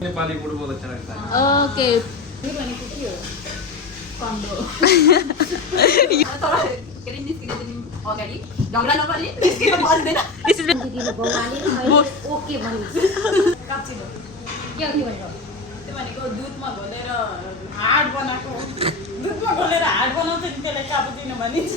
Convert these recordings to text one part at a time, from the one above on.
Nepali food बहुत अच्छा लगता है। ओके ये भनेको के हो कन्डो अगाडि झगडा नगर्ने निस्किनु पर्दैन ओके भन्नु काप्चिनो के हो भनेको त्यो भनेको दुधमा घोलेर हार्ड बनाएको दुधमा घोलेर हार्ड बनाउँछ नि त्यसलाई कापुचिनो भनिन्छ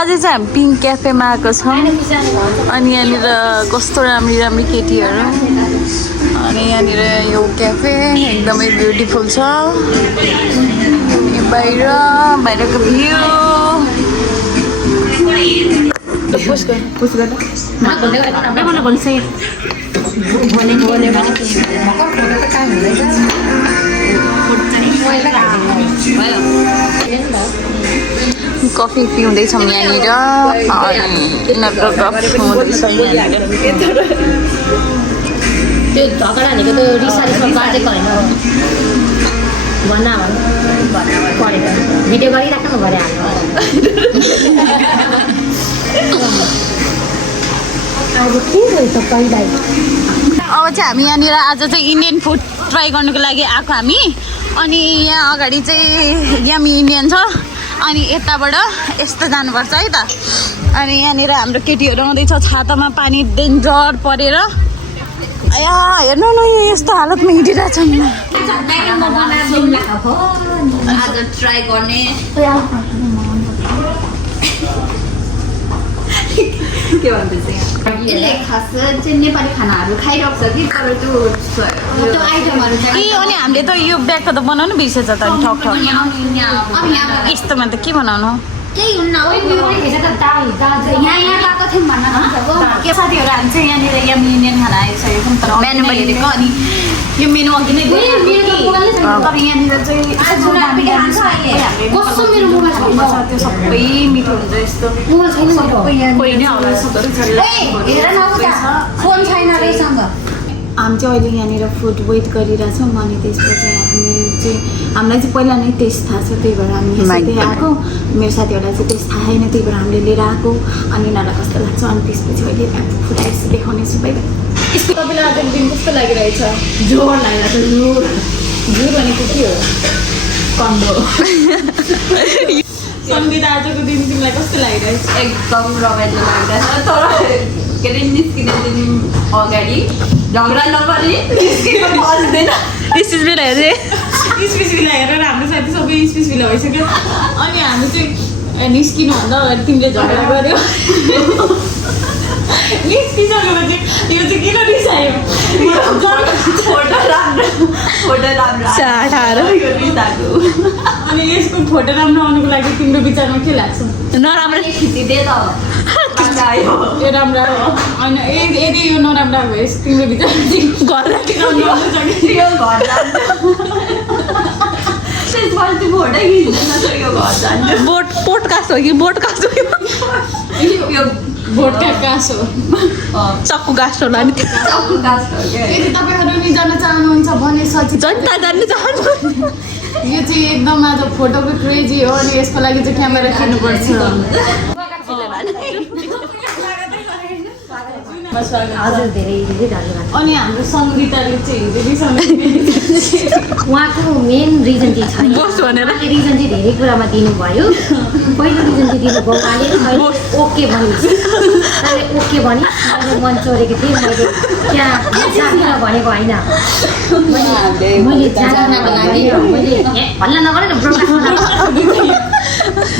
आज चाहिँ हामी पिङ्क क्याफेमा आएको छौँ अनि यहाँनिर कस्तो राम्री राम्री केटीहरू अनि यहाँनिर यो क्याफे एकदमै ब्युटिफुल छ बाहिरको भ्यू कफी पिउँदैछौँ यहाँनिर त्यो झगडा भनेको त रिसारिसमा बाजेको होइन भन्न परेको भिडियो गरिराख्नु पऱ्यो अब के भन्छ पहिला अब चाहिँ हामी यहाँनिर आज चाहिँ इन्डियन फुड ट्राई गर्नुको लागि आएको हामी अनि यहाँ अगाडि चाहिँ यम्मी इन्डियन छ अनि यताबाट यस्तो जानुपर्छ है त अनि यहाँनिर हाम्रो केटीहरू आउँदैछ छातामा पानी डेन्जर परेर आया हेर्नु न यस्तो हालतमा हिँडिरहेछ आज ट्राई गर्ने के भन्दैछ यसले खास चाहिँ नेपाली खानाहरू खाइरहेको छ कि तर त्यो आइटमहरू चाहिँ कि अनि हामीले त यो ब्यागको त बनाउनु बिर्सेछ त ठक ठक यस्तोमा त के बनाउनु केही हुन्न यहाँ गएको थियौँ भन्न के साथीहरू हामी चाहिँ यहाँनिर यम्मी इन्डियन खाना आइसकेको तर मेनु हेरेको अनि यो मेनु अघि नै तर यहाँनिर चाहिँ कस्तो मेरो मोबाइल छैन त्यो सबै मिठो हुन्छ यस्तो मोबाइल छैन कोही नै होला हेर न फोन छैन रहेसँग हामी चाहिँ अहिले यहाँनिर फुड वेट गरिरहेछौँ अनि त्यसपछि हामीलाई चाहिँ पहिला नै टेस्ट थाहा छ त्यही भएर हामी यसरी आएको मेरो साथीहरूलाई चाहिँ टेस्ट थाहा छैन त्यही भएर हामीले लिएर आएको अनि यिनीहरूलाई कस्तो लाग्छ अनि त्यसपछि अहिले फुड आइस देखाउनेछु पहिला यस्तो तपाईँलाई आजको दिन कस्तो लागिरहेछ जोर लागिरहेछ जोर जोर भनेको के हो कन्डो सङ्गीत आजको दिन तिमीलाई कस्तो लागिरहेछ एकदम रमाइलो लागिरहेछ तर के अरे निस्किने दिन अगाडि झगडा नगर्ने निस्किनु पर्दैन स्पिच बिल हेरेँ स्पिच बिला हेरेर हाम्रो साथी सबै स्पिच बिला भइसक्यो अनि हामी चाहिँ निस्किनुभन्दा अगाडि तिमीले झगडा गऱ्यो निस्किसकेपछि यो चाहिँ किन रिसायो फोटो राम्रो यो रिसाएको अनि यसको फोटो राम्रो आउनुको लागि तिम्रो विचारमा के लाग्छ नराम्रो खिचिदे त आयो यो राम्रो हो होइन यदि यो नराम्रो भयो तिम्रो विचार घर यो घर जान्छ त्यसपछि फोटै खिच्दैन यो घर जान्छ पोडकास्ट हो कि बोटकास्ट हो यो बोटका कास हो चक्कु गाँस होला नि चक्कु गाँस हो क्या यदि तपाईँहरू नि जान चाहनुहुन्छ भने सचिन जनता जानु चाहनु यो चाहिँ एकदम आज फोटोको क्रेजी हो अनि यसको लागि चाहिँ क्यामेरा किन्नुपर्छ हजुर धेरै धेरै धन्यवाद अनि हाम्रो सङ्गीताले चाहिँ उहाँको मेन रिजन चाहिँ छैन उहाँले रिजन चाहिँ धेरै कुरामा दिनुभयो पहिलो रिजन चाहिँ दिनुभयो उहाँले ओके भन्नु उहाँले ओके भने मैले मन चोरेको थिएँ मैले त्यहाँ जाँदिन भनेको होइन मैले हल्ला नगर न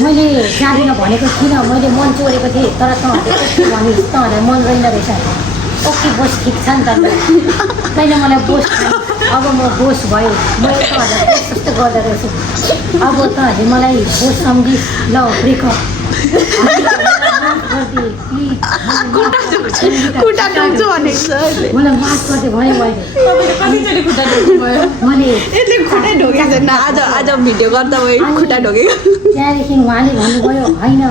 मैले जाँदिन भनेको थिइनँ मैले मन चोरेको थिएँ तर तँहरूले ओके भने तँहरूलाई मन रहेन रहेछ ओके बोस ठिक छ नि त तैँले मलाई बोस अब म बोस भयो मैले तँहरूलाई बोस जस्तो गर्दो रहेछु अब तँहरूले मलाई बोस सम्झि ल ब्रेकअप मलाई माफ गरिदियो भने मैले आज भिडियो गर्दा खुट्टा ढोकेको त्यहाँदेखि उहाँले भन्नुभयो होइन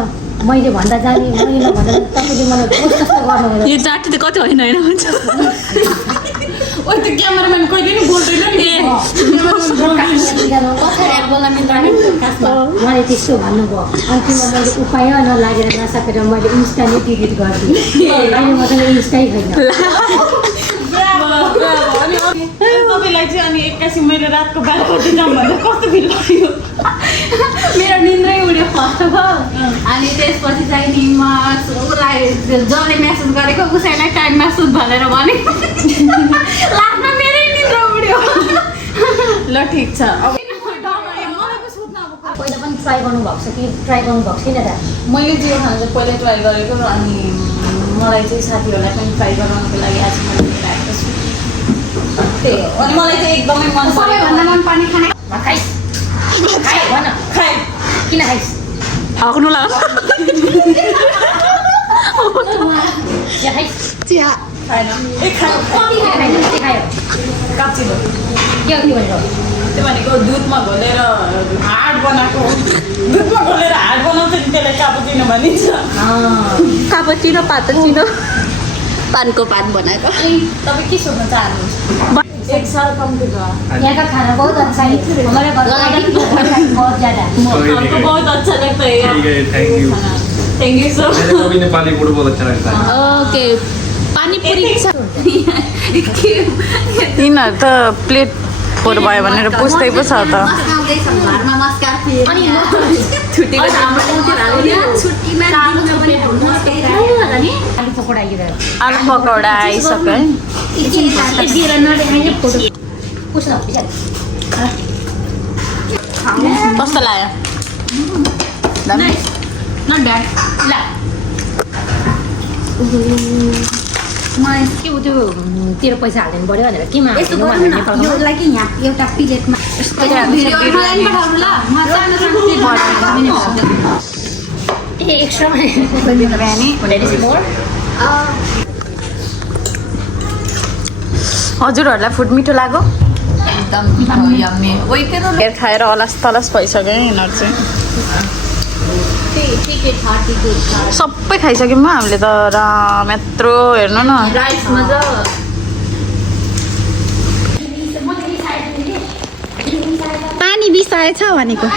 मैले भन्दा जाने मैले नभन्दा तपाईँले मलाई बोस जस्तो गर्नु यो चाटी त कति होइन होइन हुन्छ ओ त्यो क्यामेराम्यान कहिले नि बोल्दैन नि उहाँले त्यस्तो भन्नुभयो अन्तिममा मैले उपाय नलागेर नसकेर मैले इन्स्टा नै डिलिट गरिदिएँ अहिले मसँग इन्स्टै छैन तपाईँलाई चाहिँ अनि 81 मैले रातको 12 बजी जाऊँ भन्दा कस्तो फिल लाग्यो मेरो निन्द्रै उड्यो फर्स्ट अफ अल अनि त्यसपछि चाहिँ नि म उसलाई जसले मेसेज गरेको उसैलाई टाइम मेसेज भनेर भने लास्टमा मेरै निन्द्रा उड्यो ल ठिक छ अब पहिला पनि ट्राई गर्नुभएको छ कि ट्राई गर्नुभएको छैन त मैले जे खाना चाहिँ पहिला ट्राई गरेको अनि मलाई चाहिँ साथीहरूलाई पनि ट्राई गराउनको लागि आज मैले लिएर आएको छु त्यही हो अनि मलाई चाहिँ एकदमै मन सबैभन्दा मन पर्ने खाना खाइस् खाइ भन खाइ किन खाइस् हक्नु लाग्छ चिया खाइस् चिया खाएन ए खायो खाइस् के खायो काप्चिनो के हो भनेको त्यो भनेको दुधमा घोलेर हार्ड बनाएको दुधमा घोलेर हार्ड बनाउँछ नि त्यसलाई कापुचिनो भनिन्छ कापुचिनो पातचिनो पानको पात बनाएको अनि तपाईँ के सोध्न चाहनुहुन्छ एक साल कम्ती भयो यहाँ का खाना बहुत अच्छा है हमारे घर का बहुत ज़्यादा हमको बहुत अच्छा लगता है ठीक है, thank you. Thank you so मेरे को भी नेपाली फूड बहुत अच्छा लगता है ओके पानीपुरी तिनीहरू त प्लेट फोर भयो भनेर पुस्दै पो छ त घरमा मस्का अनि आलु पकौडा आइदियो आलु पकौडा आइसक्यो है पूछ्न विचार कस्तो लाग्यो नट ब्याड ल के हो त्यो तेरो पैसा हाल्नु पऱ्यो भनेर केमा यस्तो गर्नु न यो लागि यहाँ एउटा प्लेटमा ए एक्स्ट्रा हजुरहरूलाई फुड मिठो लाग्यो एकदम यम्मी हेर खाएर अलस तलस भइसक्यो यिनीहरू चाहिँ सबै खाइसक्यौँ हामीले त राम यत्रो हेर्नु न राइसमा त पानी बिसाएछ भनेको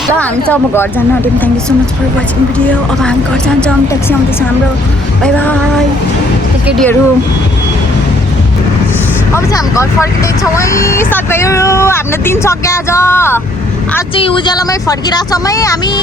ल हामी चाहिँ अब घर जानु आँट्यौँ thank you so much for watching video अब हामी घर जान्छौँ ट्याक्सी आउँदैछ हाम्रो बाई बाई केटीहरू अब चाहिँ हामी घर फर्किँदैछौँ है साथीहरू हामीले दिन सक्यो आज चाहिँ उज्यालोमै फर्किरहेको छौँ है हामी